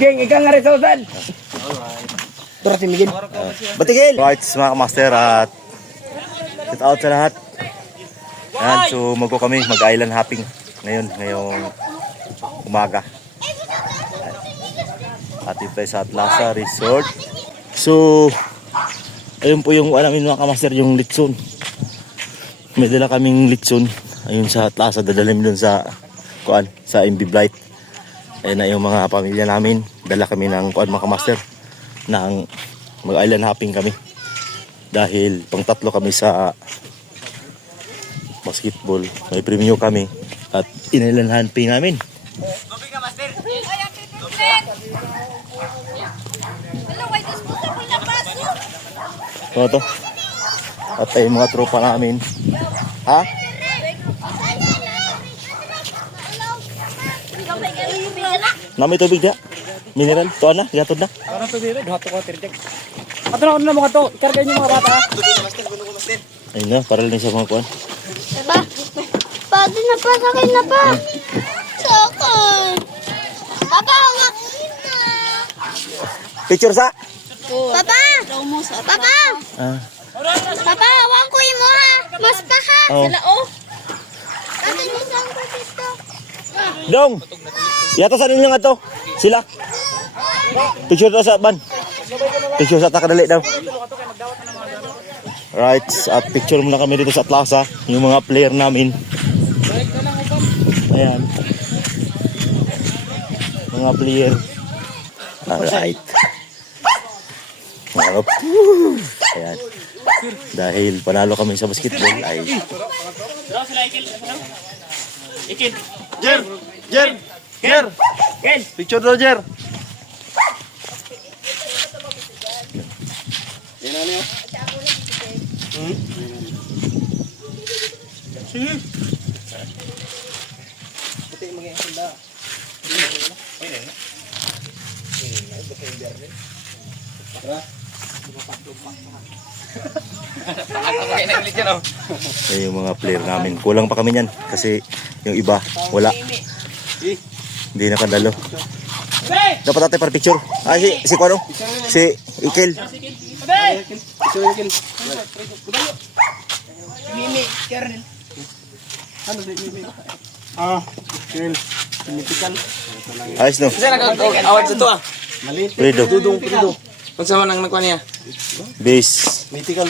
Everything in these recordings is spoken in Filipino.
Geng, ikan nga rin sa usan. Tara si Miguel. Batigil! Right, mga kamaster at shout out sa lahat. Ayan, so kami mag-island hopping ngayong umaga. Atin tayo sa Atlasa Resort. So, ayun po yung alam mga kamaster, yung litson. May dala kaming litson. Ayun sa Atlasa, dadalim dun sa MB Blight. Ayun na yung mga pamilya namin. Dala kami ng mga kamaster. Nang mag-island hopping kami. Dahil pang-tatlo kami sa basketball. May premyo kami. At in-island hopping namin. To. At yung mga tropa namin. Ha? Nami tubig dia. Mineral. To na, gatod na. Parang tubig, duha to ko tirjek. Ato na mga to, karga niyo mga bata. Ayun na, para lang sa mga kuan. Diba? Pati na pa, sakit na pa. Sakit. Papa, hawak. Picture sa? Papa! Papa! Papa, hawak ko mo ha. Mas pa ha. Oh. Oh. Pati nisang ko dito. Dong! Yata sa ninyo nga to. Sila. Picture to sa ban. Picture sa takadali daw. Right, at picture muna kami dito sa Atlasa. Yung mga player namin. Ayan. Mga player. Alright. Ayan. Dahil panalo kami sa basketball ay... Ikin. Jer. Picture daw, Jer. Eh, yung mga player namin. Kulang pa kami yan kasi yung iba wala. Hindi nakadalo. Dapat natin para picture. Si Kuano? Si Ikel. Mimi, Kernel. Ano si Mimi? Kernel. Mythical. Ayos no? Kasi nag-award sa to ah. Prido. Prido. Pagsama nang nagkuha niya. Base. Mythical.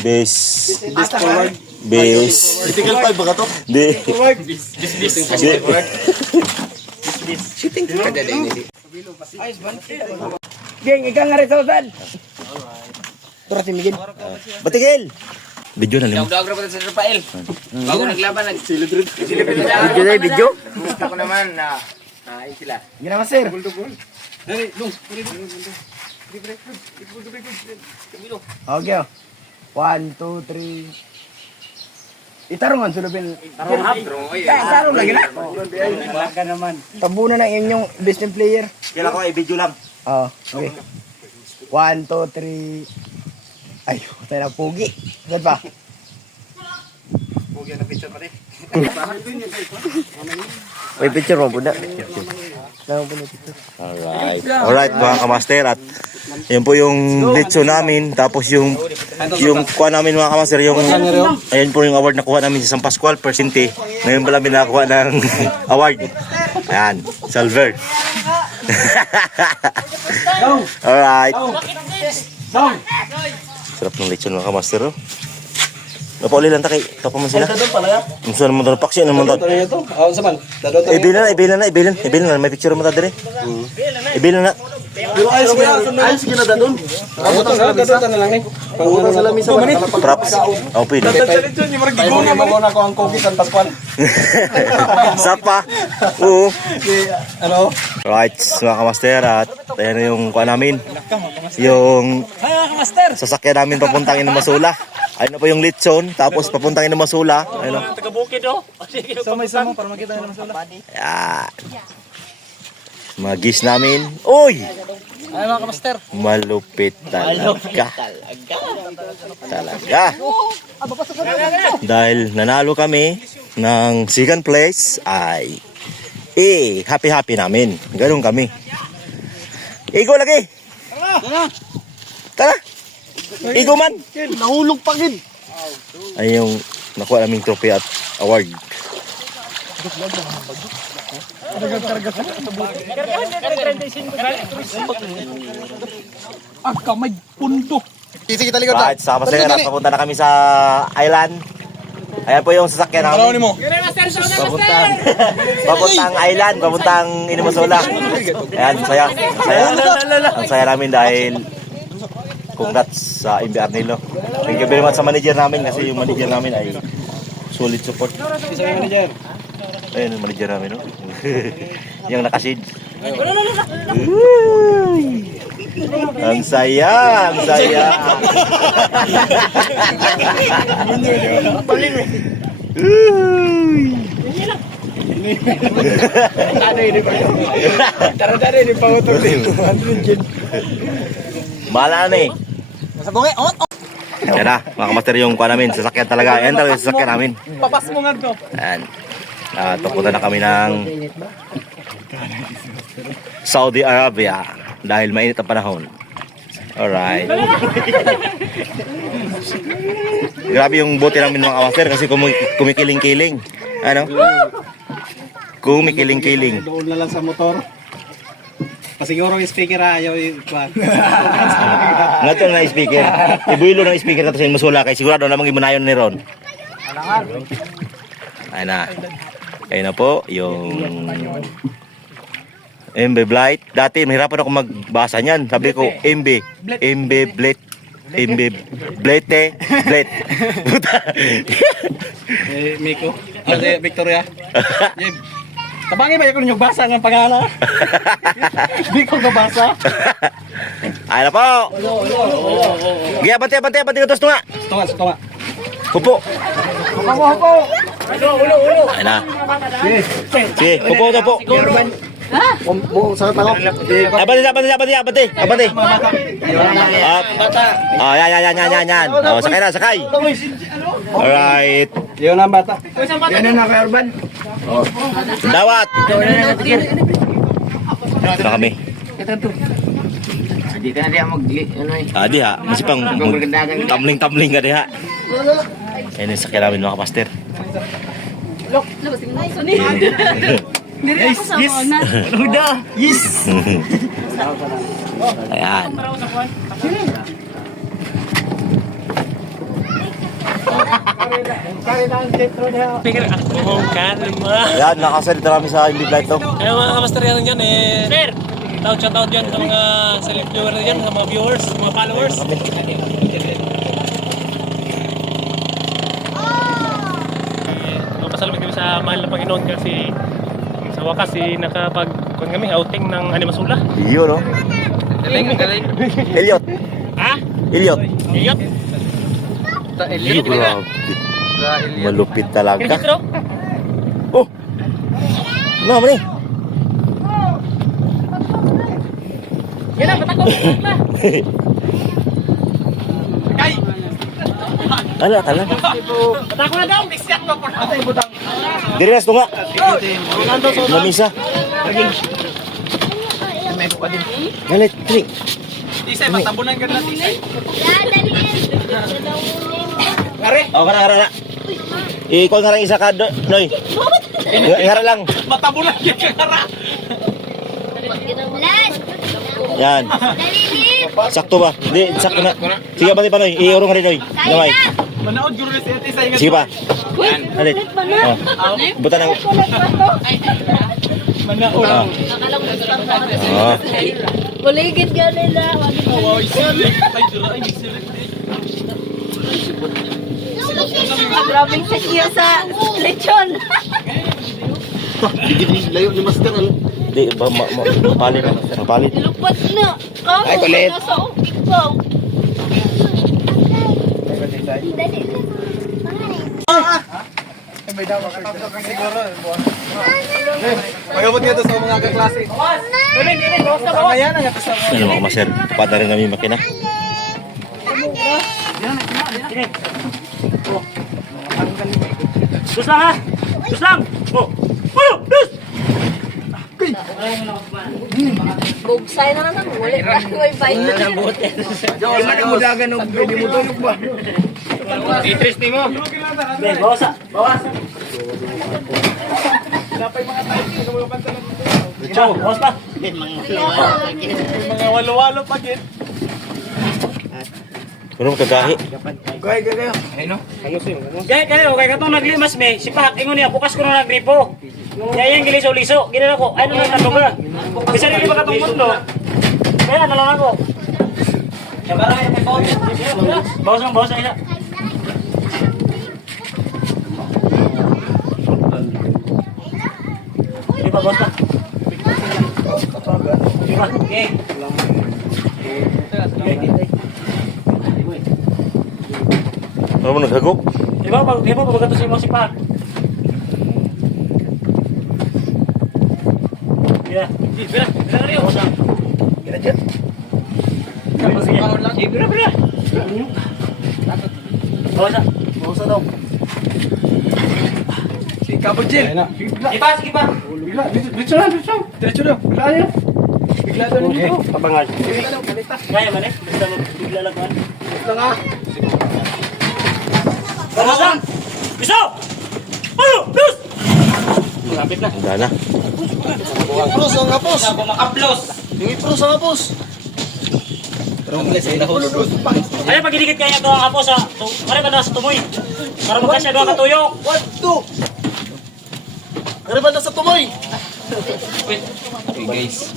Base. Best forward. Base. Mythical 5 ba ka to? Di. Forward. Shooting ka din ini. Geng, ikan nga rin sa usan. Tara si Miguel. Batigil! Video na limo. Dawag ra sa Rafael. Bago naglaban Celebrate. Video na video. Gusto ko naman na ay sila. Ginawa, sir. Okay. 1, 2, 3. Itarungan, sulubin. Tarong lagi na. Laga naman. Tabunan ng inyong best player. Kailan ko i-video lang. Oh, okay. 1, 2, 3. Ay, tayo na pugi. Saan pa? Pugi na picture pa rin. May picture mo, Buda. Alright mga kamaster, at yun po yung litso namin. Tapos yung kuha namin mga kamaster, yung ayun po yung award na kuha namin sa San Pascual Persinte. Ngayon pala binakuha ng award. Ayan, silver. Alright. Sarap ng litso mga kamaster. Napauli lang takay, tapo man sila. Unsa naman daw paksi naman daw. Ito, awan sa man. Ibilan na, may picture mo ta dire. Ibilan na. Pero ayos gina dadon. Abot ang dadon na lang ni. Panguna sa lamisa man. Props. Oh, pwede. Giguna ko ang Kobe San Pascual. Sapa. Oo. Ano? Right, mga kamaster, at ayan na yung kuha namin. Yung sasakyan namin papuntang Masula. Ayun na po yung litson, tapos papuntang Inamasula. Ayun o. Taga-bukid oh. Sama-sama para makita nila masula. Ayan. Mga gis namin. Uy! Ay mga kamaster. Malupit talaga. Talaga. Dahil nanalo kami ng second place ay happy namin. Ganun kami. Igo lagi. Tara. Igo man. Nahulog pa gid. Ay yung nakuha naming trophy at award. Ang kamay pundo. Sige kita likod. Right, sama sir, papunta na kami sa island. Ayan po yung sasakyan namin. mo. Papuntang island, papuntang Inamasula. Ayan, saya. Ang saya namin dahil congrats sa MBR Nilo. Thank you very much sa manager namin kasi yung manager namin ay solid support. Isa yung manager. Ayun yung manager namin, no? Yung nakasid. Ang saya, ang saya. Tara-tara ini pangutog dito. Bahala na eh. Sa bungi, oh. Yan na, mga kamaster yung kuha namin, sasakyan talaga. Yan talaga yung sasakyan namin. Papas mo nga to. Yan. Papunta na kami ng Saudi Arabia dahil mainit ang panahon. Alright. Grabe yung bote namin mga kamaster kasi kumikiling-kiling. Ano? Kumikiling-kiling. Doon na lang sa motor. Kasi siguro yung speaker ayaw yung kwan. Nga ito na speaker. Ibuilo ng speaker na ito sa Inamasula kay sigurado namang imunayon ni Ron. Ayun na. Ayun na po yung MB Blight. Dati mahirapan ako magbasa niyan. Sabi ko MB Blight. MB Blete Blet. Miko. Ate Victoria. Tabangin ba yung basa ng pangalan? Hindi ko nabasa. Ayun na po. Gaya, bante ko tos nga. Tunga. Hupo. Hupo. Ayun na. Sige, hupo. Sa tango. Abante. Yan. Oh, sakay. Alright. Yun ang bata. Yan na kay Urban. Dawat. Ito na kami. Hindi ka na diya ano eh. Di ha. Masih pang tamling ka di ha. Ayun yung sakyan namin mga kapaster. Yes. Ayan. Ayan, nakasalita namin sa MB Blight to. Kaya mga kamaster yan dyan eh. Sir! Shout out dyan sa mga select viewer dyan, sa mga viewers, mga followers. Mapasalamit kami sa mahal na Panginoon kasi sa wakas nakapag kami outing ng Inamasula. Iyo no? Galing. Elliot. Ha? Elliot. Iyot? Iyo, grabe. Malupit talaga. Kinitro? Oh! Ano naman eh? Yan na, patakot na. Kay! Ala. Patakot na daw, mixyak mo po natin butang. Diri nas tunga. Lamisa. Galit, tri. Isay, matabunan ka natin. Oh, kara. Ikaw nga rin isa ka, Noy. Ngara lang. Matabunan ka kara. Yan. Sakto ba? Hindi, sakto na. Sige, pati pa, Noy. Iurong nga rin, Noy. Gamay. Manaod guro si Ate Isay. Sige pa. Halit. Oh. Buta ng... Manaod. Oh. Buligid ka nila. Ay, dura, ay, Grabing sekiyo sa lechon. Layo ni Master. Di, mapalin na. Mapalin. Lupat na. Kamu, nasa ikaw. Magabot nga to sa mga kaklase. Mamaya na nga to sa Ano mga kamaster, tapat na rin namin yung makina. Dus lang ha! Dus lang! Oh! Oh! Dus! Bugsay na naman. Wala ka. May fight. Itris ni mo! Okay, bawas ha! Bawas! Bawas pa! mga walo-walo pa gid. Ano kagahi? Jay, kayo, kay katong naglimas me, sipak, ingon niya, bukas ko na nagripo. Kaya yung giliso-liso, ginala ko, ay naman natong ka. Bisa rin ba katong mundo? Kaya nalang ako. Bawas lang isa. Di ba, bawas pa? Di ba? Okay. Ano mo naghagok? Di ba, pagkato sa imong sipak. Yeah. Bila rin ako sa. Bila dyan. Sige, bila. Bawas daw. Si Kabujil. Sige pa. Bigla, diretso na. Diretso na. Bigla niyo. Bigla daw niyo. Pabangal. Bigla daw, balita. Kaya man eh. Basta bigla lang man. Bigla nga. Bawas lang. Biso! Uno! Dos! Malapit na. Handa na. Pros ang hapos. Ako makaplos. Yung pros ang hapos. Kaya pag inikit kaya ito ang hapos ha. Kaya ba na sa tumoy? Para magkasya doon katuyok. 1, 2. Kariban na sa tumoy. Okay guys.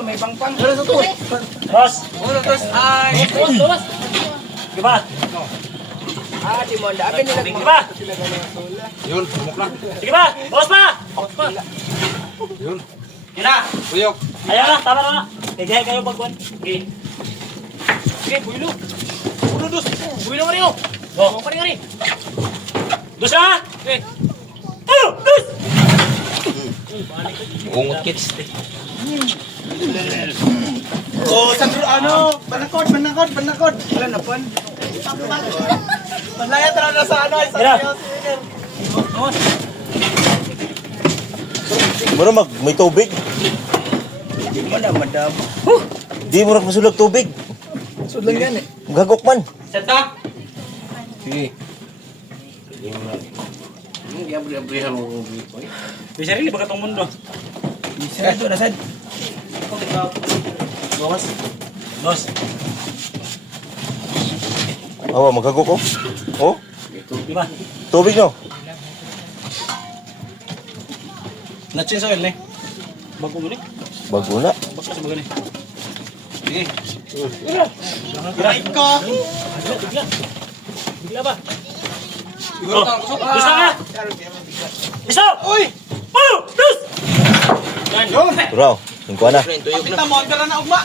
May pangpang. Kariban sa tumoy. Boss. Uno, dos, ay. Boss. Diba? Di mo, dami nila. Diba? Yun, sumok lang. Sige ba? Bawas pa! Yun. Yun na. Buyok. Ayaw na, tama na. Kaya kayo pagkuhan. Okay. Sige, builo. Uno, dos. Builo ka rin o. Oo, ka rin. Dos na! Okay. Uno, dos! Ungot kids. Oh, sandro banakod. Wala na pan. Malaya tara na sa Mira. Mura may tubig. Di mo na madam. Di mo rin masulag tubig. Sudlang yan eh. Gagok man. Seta. Sige. Bisa rin, baga itong mundo. Isa ito, nasad. Bawas. Dos. Oo, magagok oh. Oh, Diba? tubig no. Natsin sa oil eh. Bago mo ni. Bago na. Bakas sa bago ni. Sige. Right ko. Bigla ba? Oh, dos na nga. Isa! Uy! Uno, dos! Yan. Yun! Turaw, yung kuha na. Kapita mo, ang na ugma!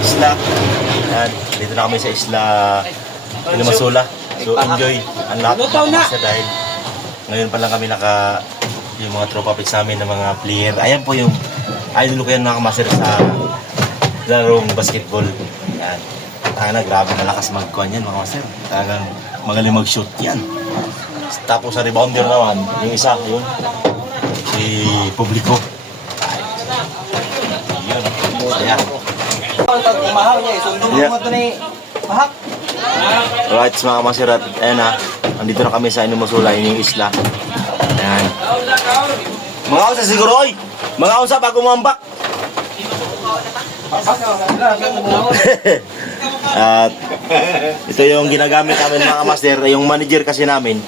isla. Yan, dito na kami sa isla Limasula. So enjoy ang lahat ng mga master dahil ngayon pa lang kami yung mga tropa pits namin ng mga player. Ayan po yung idol ko yan mga master sa larong basketball. Yan. Grabe malakas magkuhan yan mga master. Talagang magaling mag-shoot yan. Tapos sa rebounder naman, yung isa, yun, si Publico. Yun. Ayan. Mahal niya, sundong mo ito ni Mahak. Alright, mga master, at ayan na. Andito na kami sa Limasula, yun yung isla. Ayan. Mga unsa siguro, oy! Mga unsa bago mambak! At ito yung ginagamit namin mga master, yung manager kasi namin,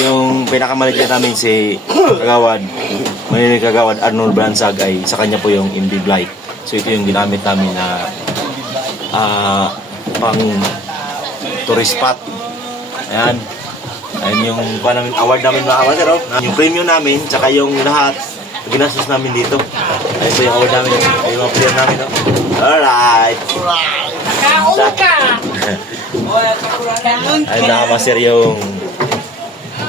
yung pinakamanager namin si Kagawad, Manila Kagawad Arnold Bransag ay sa kanya po yung MB Blight. So ito yung ginamit namin na pang tourist spot. Ayan. Ayan yung award namin mga master, oh. Yung premium namin, tsaka yung lahat ginastos namin dito. Ayun po yung award namin, ayun yung mga player namin, oh. Alright. Kaon ka! Ayun na master yung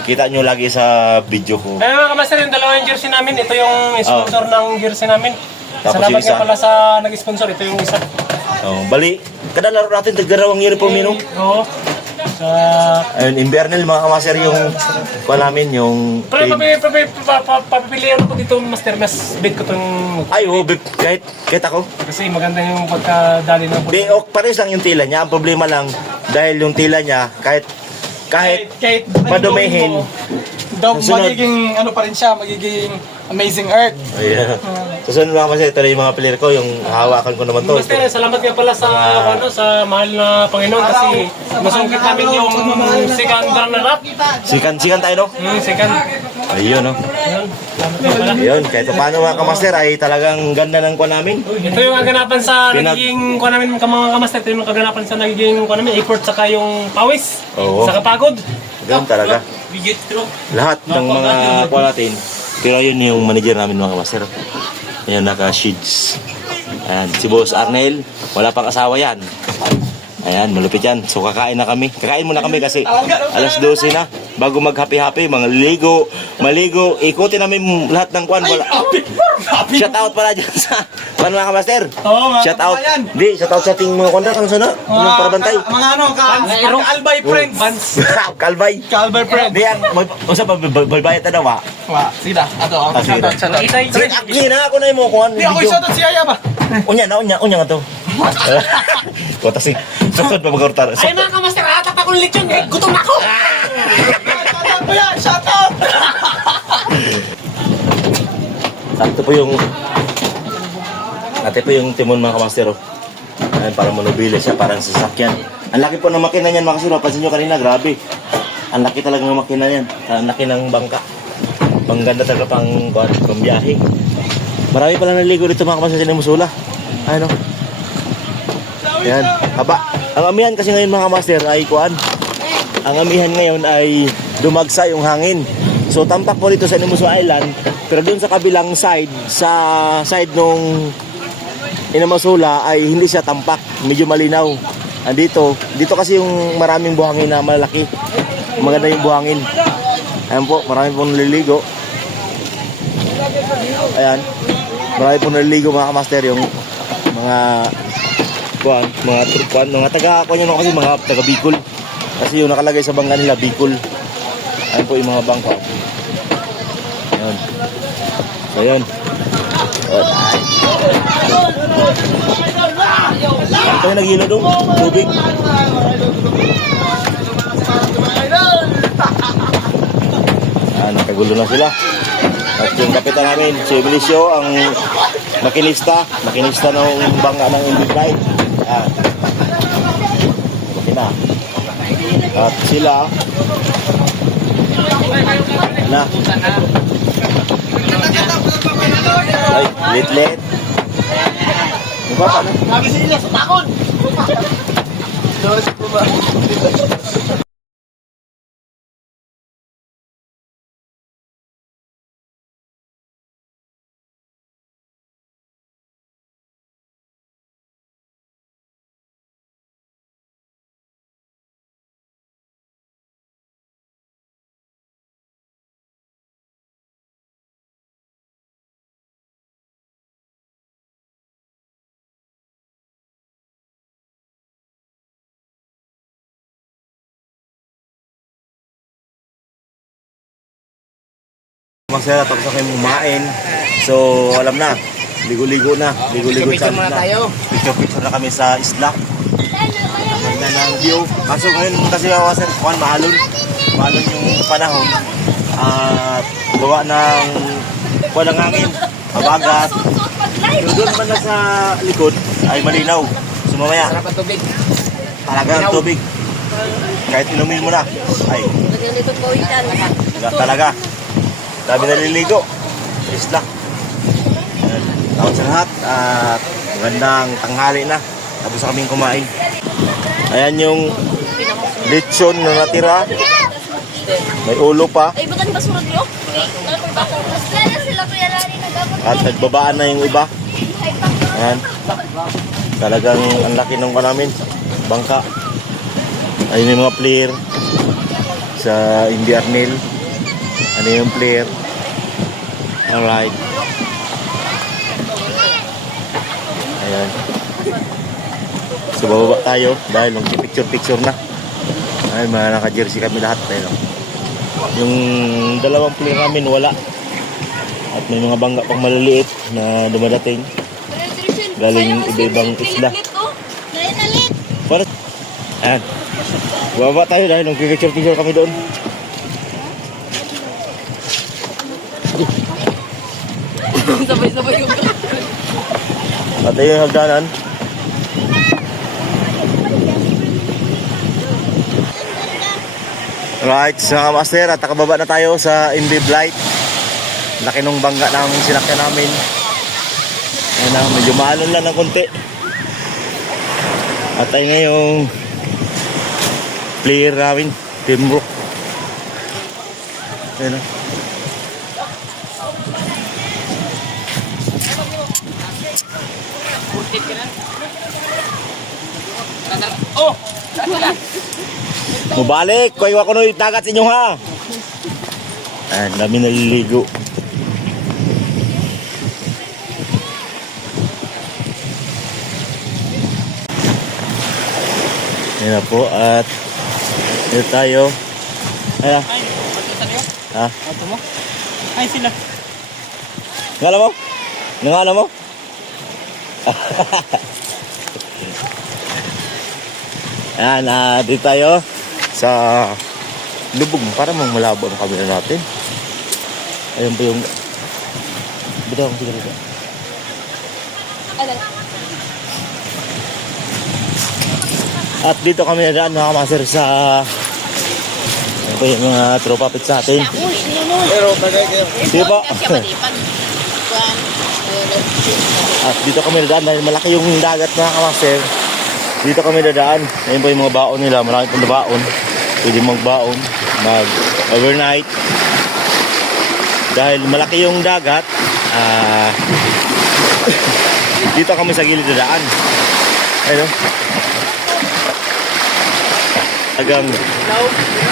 kita nyo lagi sa video ko. Mga kamaster, yung dalawang jersey namin, ito yung sponsor ng jersey namin. Tapos Salamat yung isa. nga pala sa nag-sponsor, ito yung isa. Oh, bali, kada laro natin tagdarawang uniform yun, oh. Oo. Sa... Ayun, Invernal mga kamaster yung namin, yung Pero papipilihan ko dito, master, mas bid ko itong... ay, oh, kahit ako. Kasi maganda yung pagkadali ng... Di, pares lang yung tila niya. Ang problema lang, dahil yung tila niya, kahit padumihin, susunod. Magiging ano pa rin siya, magiging amazing art. Ayan. Susunod mga kasi, ito na yung mga player ko, yung hawakan ko naman to. Master, salamat nga pala sa sa mahal na Panginoon kasi masungkit namin yung second runner-up. Sikan tayo, no? Second. Ayun, no? Ayun, salamat nga pala. Ayun, kahit paano mga kamaster, ay talagang ganda ng kuha namin. Ito yung kaganapan sa nagiging kuha namin mga kamaster. Ito yung kaganapan sa nagiging kuha namin, effort saka yung pawis. Oo. Saka pagod. Ganun talaga. Lahat ng mga kuha natin, pero yun yung manager namin mga kamaster. Ayan, naka-sheets. Ayan, si Boss Arnel, wala pang asawa yan. Ayan, malupit yan. So kakain na kami. Kakain muna kami kasi alas 12 na. Bago mag-happy-happy, mga maligo. Ikutin namin lahat ng kwan. Wala. Shout out pala dyan sa mga kamaster. Oo, mga Shout out. kabayan. Di, shout out sa ating mga kontra. Kang sana? Mga parabantay. Mga ano, Albay friends. Kalbay. Albay friends. Di, usap pa, balbayat na daw ha. Sige na, ato, ako sige. shoutout. Sige, aki na ako na yung mga kwan. Hindi ako shoutout si Yaya ba? Unya nga to. Kota si. Sasod pa mag-ortar. Ay mga kamaster, atak ako ng lechon. Gutom na ako. Shoutout po yan, shoutout! Sakto po yung timon mga kamastero. Ayan, para monobile siya, parang sasakyan. Ang laki po ng makina niyan mga kasiro. Pansin nyo kanina, grabe. Ang laki talaga ng makina niyan. Ang laki ng bangka. Pangganda talaga pang biyahe. Marami pala naligo dito mga kamastero sa Limasula. Ano? Ayan, haba. Ang amihan kasi ngayon mga master ay kuan. Ang amihan ngayon ay dumagsa yung hangin. So tampak po dito sa Limasula Island, pero doon sa kabilang side, sa side nung Limasula ay hindi siya tampak, medyo malinaw. Andito, dito kasi yung maraming buhangin na malaki. Maganda yung buhangin. Ayan po, marami pong naliligo. Ayan. Marami pong naliligo mga master yung mga taga Bicol. Kasi yung nakalagay sa bangka nila Bicol. Ayan po yung mga bangka. Ayan. So ayan. Ito yung nag-ilo doon. Tubig. Ayan, nakagulo na sila. At yung kapitan namin, si Emilicio, ang makinista ng bangka ng Invicline. Ayan. Makina. At sila na ay, lit. Diba pa na? Magising niya sa takon! Dos po ba? Masaya, tapos na kayong kumain. So, alam na. Ligo-ligo na. Ligo-ligo sa na. Picture-picture na kami sa isla. Ganda ng view. Kaso ngayon kasi sir, maalon. Maalon yung panahon. At gawa ng walang hangin. Abagat. Pero doon man na sa likod ay malinaw. So mamaya, talagang tubig. Kahit inumin mo na. Ay, wala talaga. Dami naliligo. Isla. Tawag sa lahat. At magandang tanghali na. Tapos na kaming kumain. Ayan yung lechon na natira. May ulo pa. Ay, ba't ang basura niyo? At nagbabaan na yung iba. Ayan. Talagang ang laki ng namin. Bangka. Ayun yung mga player. Sa Indy Arnel. Ano yung player. Alright. Ayan. So bababa tayo dahil mag-picture-picture na. Ay, mga naka-jersey kami lahat. Ayun. Yung dalawang player namin wala. At may mga bangga pang maliliit na dumadating. Galing iba-ibang isla. Para. Ayan. Bababa tayo dahil mag-picture-picture kami doon. Sabay-sabay yung At ayun yung hagdanan. Right, sa master at nakababa na tayo sa MB Blight. Laki nung bangga ng sinakyan namin. Ayan na, medyo maalon lang ng konti. At ayun nga yung player namin, Team Brook. Ayan na. Oh! Mubalik, kuya ko nung itagat sa inyo ha. Ayan, dami naliligo. Ayan na po, at dito tayo. Ayan. Ay, pagkita niyo? Ha? Auto mo? Ay, sila. Ngala mo? Ngala mo? Ayan, dito tayo sa lubog. Para mong malabo ang camera natin. Ayun po yung bitaw ko siguro. At dito kami nadaan mga kamaster sa ayun po yung mga tropa pit sa atin. Pero tagay kayo. Sige po. At dito kami nadaan dahil malaki yung dagat mga kamaster. Dito kami dadaan. Ayun po yung mga baon nila. Marami pong baon. Pwede magbaon. Mag-overnight. Dahil malaki yung dagat. Dito kami sa gilid dadaan. Ayun. Tagang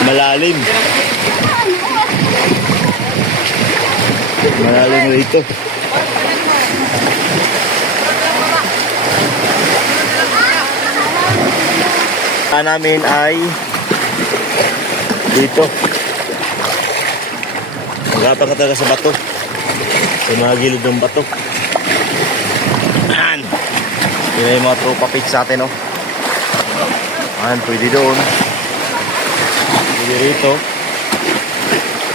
malalim. Malalim rito. Namin ay dito. Magapang ka talaga sa bato. Sa mga gilid ng bato. Ayan. Yun ay mga tropa pitch sa atin, oh. Ayan, pwede doon. Pwede rito.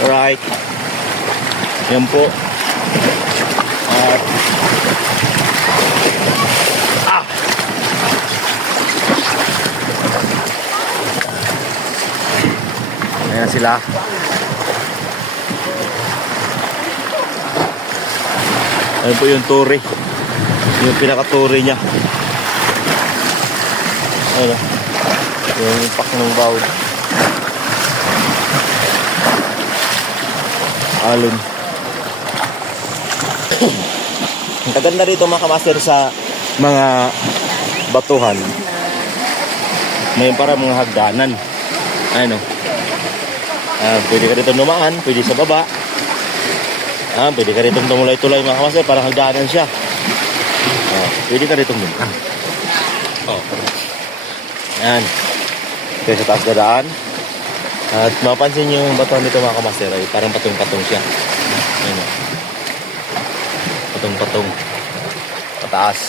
Alright. Yan po. At ayan sila. Ayan po yung turi. Yung pinaka-turi niya. Ayan. Yung impact ng bawd. Alon. Ang kaganda rito mga kamaster sa mga batuhan. May para mga hagdanan. Ayan o. Pwede ka rito dumaan, pwede sa baba. Pwede ka rito tumulay-tulay mga kamaster, parang hagdanan siya. Pwede ka rito dumaan. Ayan. Kaya sa taas dadaan. At mapansin nyo yung batuhan dito mga kamaster ay parang patong-patong siya. Ayan o. Patong-patong. Pataas.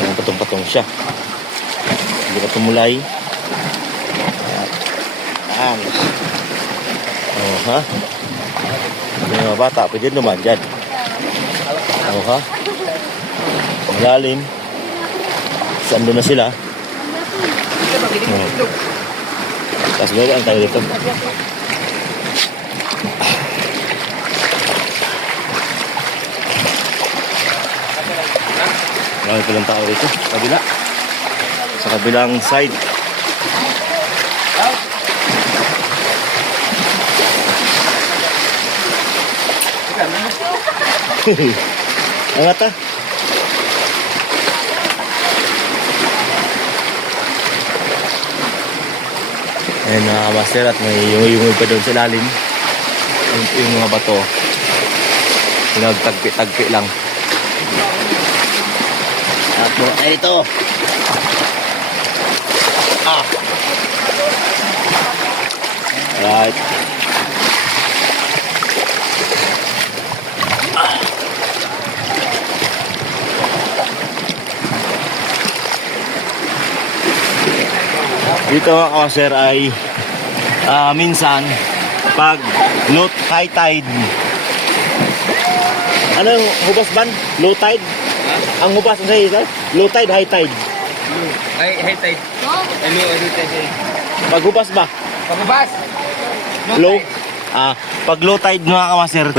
Ayan, patong-patong siya. Hindi ka tumulay. Ayan. Oh, ha? Yung mga bata, pwede naman dyan. Oh, ha? Malalim. Saan doon na sila? Oh. Tapos gawin tayo dito. Marami palang tao dito. Kabila. Sa kabilang side. Angat ah. Ayan mga master at may yung pa doon sa ilalim. Yung mga bato. Pinagtagpi-tagpi lang. At mo ay ito. Ah. Right. Dito mga kawaser ay minsan pag high tide. Ano yung hubas ban? Low tide? Ang hubas sa isa? Low tide, high tide? High tide. Hello, tide. Pag hubas ba? Pagubas. Low? Pag low tide mga kawaser.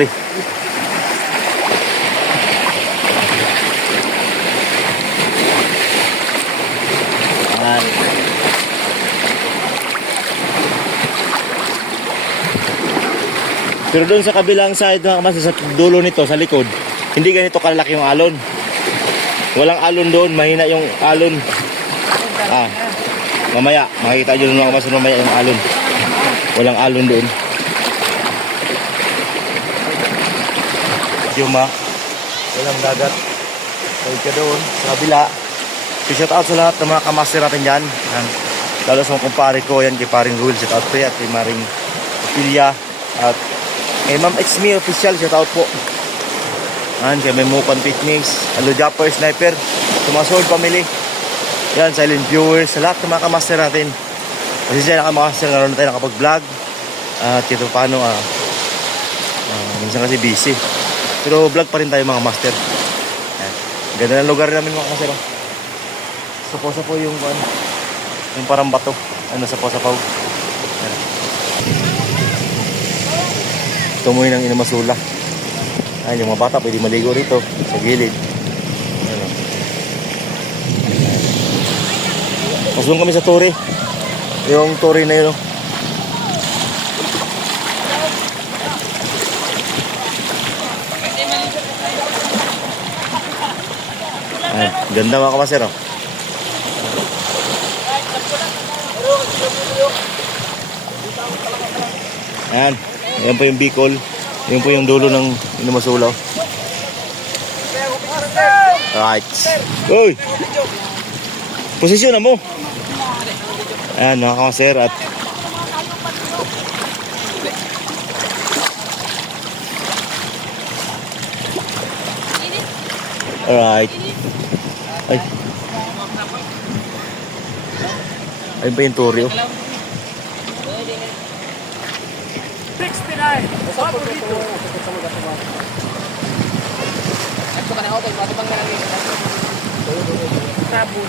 Ayan. Pero doon sa kabilang side mga kawaser, sa dulo nito, sa likod, hindi ganito kalaki yung alon. Walang alon doon, mahina yung alon. Mamaya, makikita nyo mga kawaser mamaya yung alon. Walang alon doon. Yuma, walang dagat. Tawid ka doon, sa kabila. Shout out sa lahat ng mga kamaster natin dyan. Lalo sa mga kumpare ko, yan kay paring Rule, shout out po yan, kay Maring Ophelia, at kay Ma'am It's Me Official, shout out po. Kay Memukan Fitness, Hello Japper Sniper, Sumasol Family, yan, silent viewers, sa lahat ng mga kamaster natin. Kasi siya nakamaster, naroon na tayo nakapag-vlog. At ito paano, minsan kasi busy. Pero vlog pa rin tayo mga master. Yan. Ganda ng lugar namin mga master. Sapaw-sapaw yung parang bato. Sapaw-sapaw. Yan. Tumoy ng Inamasula. Ayan, yung mga bata pwede maligo rito sa gilid. Ayan. Pasung kami sa Tore. Yung Tore na yun. Ayan, ganda mga kawaser. Ayan, ayan po yung Bicol. Ayan po yung dulo ng Inamasula. Right. Uy! Posisyon na mo. Ayan mga kawaser at alright. Ay. Ayun pa yung Toreo. 69. Sapo dito. Ito ka na hotel, matubang na lang yun. Sapo.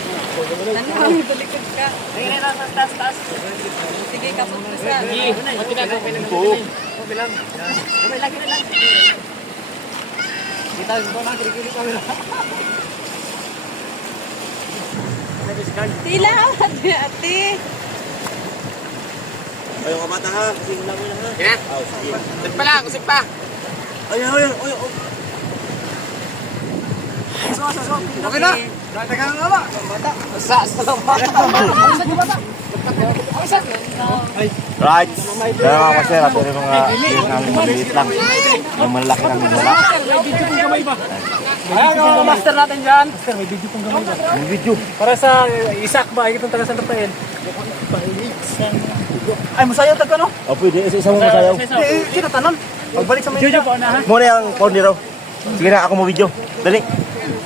Nanahang balikod ka. Ayun na sa taas. Sige, kapag isa. Mati ka kung pinag-upo. Okay lang. May lagi na lang. Kita ko na kiri-kiri camera. Tila, ate. Ayaw ka bata ha, kasi ulang mo na ha. Kaya? Usip pa lang, usip pa. Ayaw. Okay na. Dagdagan nga ba? Bata. Sa lang ba? Right. Kaya mga kasi natin yung mga yung namin maliit lang. Yung malaki namin wala. May video kong gamay ba? Ayan ang master natin dyan. Master, may video kong gamay ba? Yung video. Para sa Isak ba? Itong taga San Rafael. Ay, masayaw tag ka no? O pwede, isa mo masayaw. Sino tanon? Pagbalik sa may Jojo pa unahan. Muna yung phone nito. Sige na, ako mo video. Dali.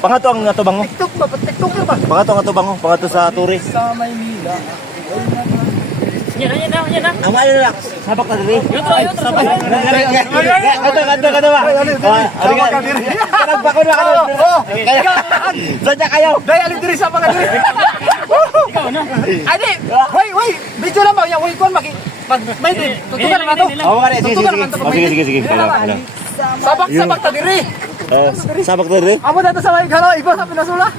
Pangato ang atubang mo. TikTok ba? TikTok na ba? Pangato ang atubang mo. Pangato sa Turi. Sa Maynila. Yan na. Ang ano na lang. Sabak na dali. Yutro. Kanto ba? Sabak ka diri. Nagbako na kayo. Sadya kayo. Dai alin diri sa mga diri. Ikaw na. Ay di. Wait. Video lang ba? Yang wait kon may tutugan na to. Oo, kare. Sige. Sabak ta diri. Sabak na dali. Amo dato sa may galo iba sa pinasula.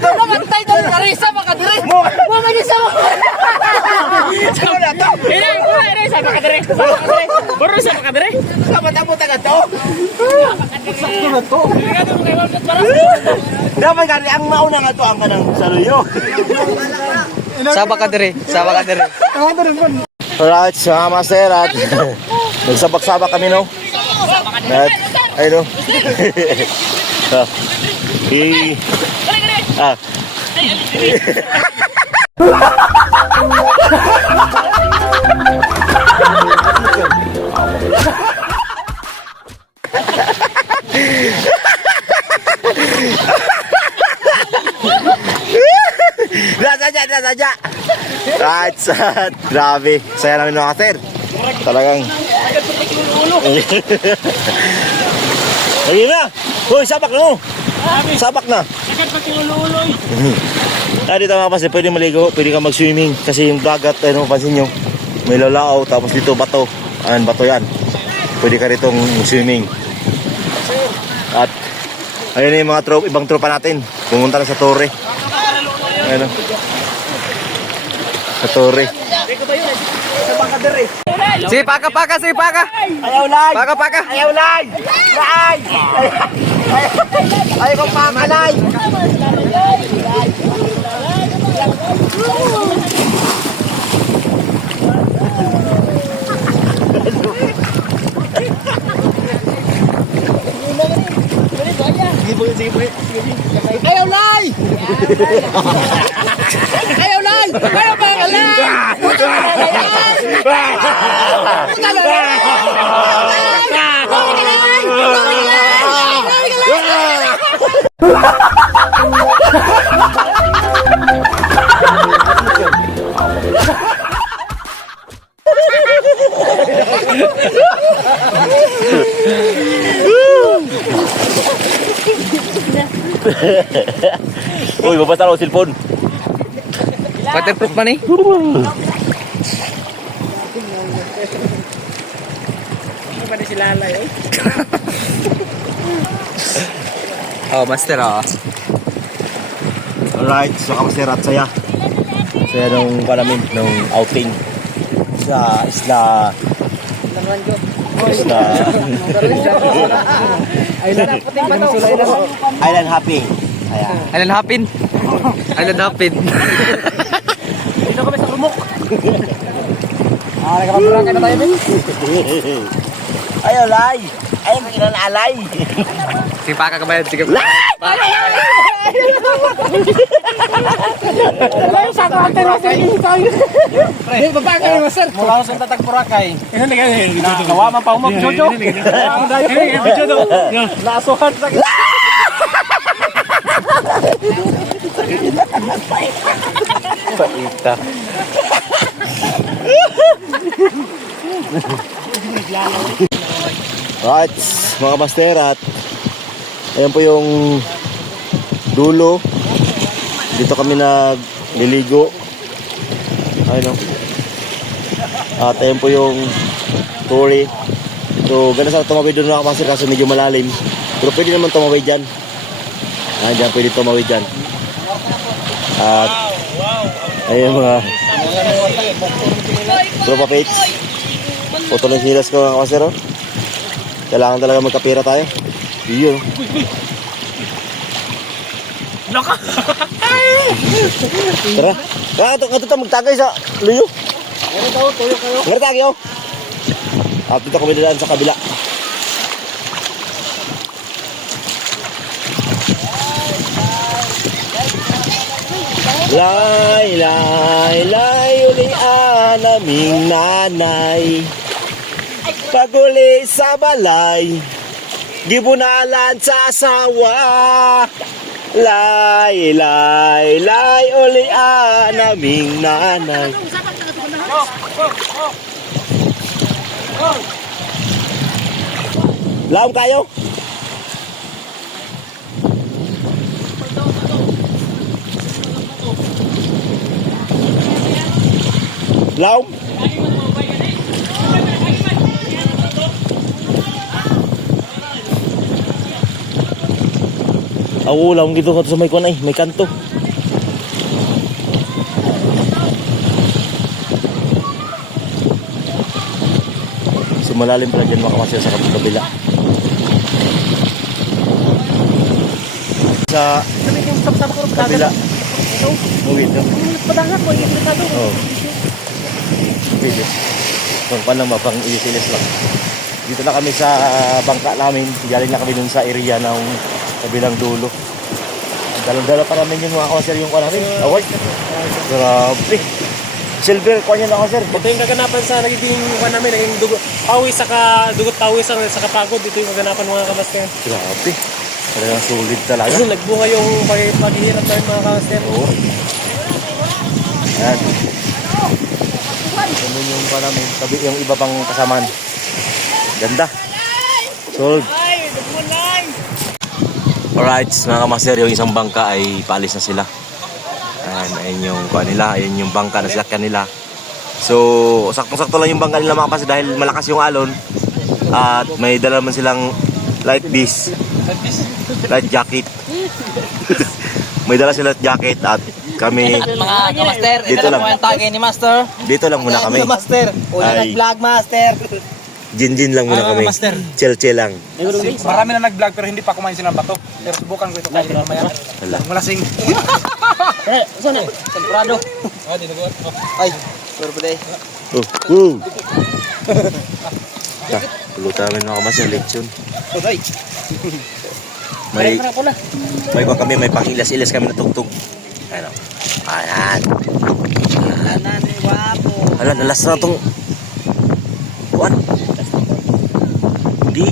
Mamatay daw na risa baka diri. Mamani sa mo. Ini sa makadere. Baru sa makadere. Dapat kali ang mauna nga to ang kanang saluyo. Sabak ka dire. Alright, sa master at nagsabak-sabak kami no. At ayun no. Ah. Saja. Right, sad. Grabe. Saya namin mga kater. Talagang. Ayun na. Hoy, sabak na no. Sabak na. Agad pati ulo-uloy. Dito mga kapatid, pwede maligo, pwede ka mag-swimming kasi yung dagat, ano, pansin nyo, may lalao, tapos dito bato. Ayan, bato yan. Pwede ka ritong swimming. At ayun na yung mga ibang tropa natin. Pumunta na sa Torre. Ayun o. Sa Torre. Si paka. Ayaw lay! Paka. Ayaw lay! Lay! Ayaw kong pakalay! Ayaw lay. Ayaw lay. Ayaw pakalay. Uy, babasa ako cellphone. Waterproof man eh. Ano ba ni si Lalay? Oh, master ah. Alright, so kapasirat saya. Saya nung namin, nung outing sa isla Island Happy. Ayan. Island Hapin. Dito kami sa lumok. Nagkapapurangay na tayo din. Ayaw lay. Ayaw kinanalay. Si paka kabayan. Sige. Sa kante na sa tayo. Di baba ka ni master. Mula ko sa tatag Boracay. Nawa man pa umok Jojo. Nasuhan sa Paita. Right, mga master at ayan po yung dulo. Dito kami nagliligo. Ayun o. At ayan po yung Torre. So, ganda sana tumawid doon mga master kasi medyo malalim. Pero pwede naman tumawid dyan. Dyan pwede tumawid dyan. At ayun mga tropa page. Photo ng silas ko mga master o. Kailangan talaga magkapira tayo. Iyo. Naka! Tara. Tara, ito magtagay sa luyo. Meron daw, tuyo kayo. Meron tagay oh. At dito kami dadaan sa kabila. Lay, lay, lay, ulian naming nanay. Paguli sa balay, gibunalan sa asawa. Lay, lay, lay, ulian naming nanay. Laom kayo? Laom? Laom gitu sa may kuwan ay, may kanto. So malalim pala dyan makamasya sa kabila. Sa kabila. Uwid no? Padangat po, yung merkado. Oo. Pwede. Kung paano mapang iusilis lang. Dito na kami sa bangka namin. Galing na kami dun sa area ng kabilang dulo. Dalang-dala pa namin yung mga kawaser yung kuwan namin. Away. Grabe. Silver, kuwan yan ako sir. Ito yung kaganapan sa nagiging kuwan namin, naging dugot pawis dugot pawis sa kapagod. Ito yung kaganapan mga kamaster. Grabe. Talagang solid talaga. Kasi nagbunga yung paghihirap namin mga kamaster. Oo. Ayan. Ganun yung kuwan namin. Tabi yung iba pang kasamaan. Ganda. Sold. Alright, mga kamaster, yung isang bangka ay paalis na sila. Ayun yung kuha nila, ayun yung bangka na sinakyan nila. So, saktong-sakto lang yung bangka nila mga kamaster dahil malakas yung alon. At may dala naman silang light vest, light jacket. May dala silang jacket at kami Mga kamaster, Dito ito lang lang. mo yung tagay ni Master. dito lang muna kami. Master, Ay. vlog Master. Jin-jin lang muna kami. master. Chill-chill lang. Marami na nag-vlog pero hindi pa kumain sila ng bato. Pero subukan ko ito kain mamaya. Wala. Malasing. Sana, Sagrado. Ay, sorry po day. Pulutan namin mga kamaster, lechon. May kuha kami, may pangilas-ilas kami na tugtog. Ano? Ayan. Alam, nalas na itong kuwan. Hindi.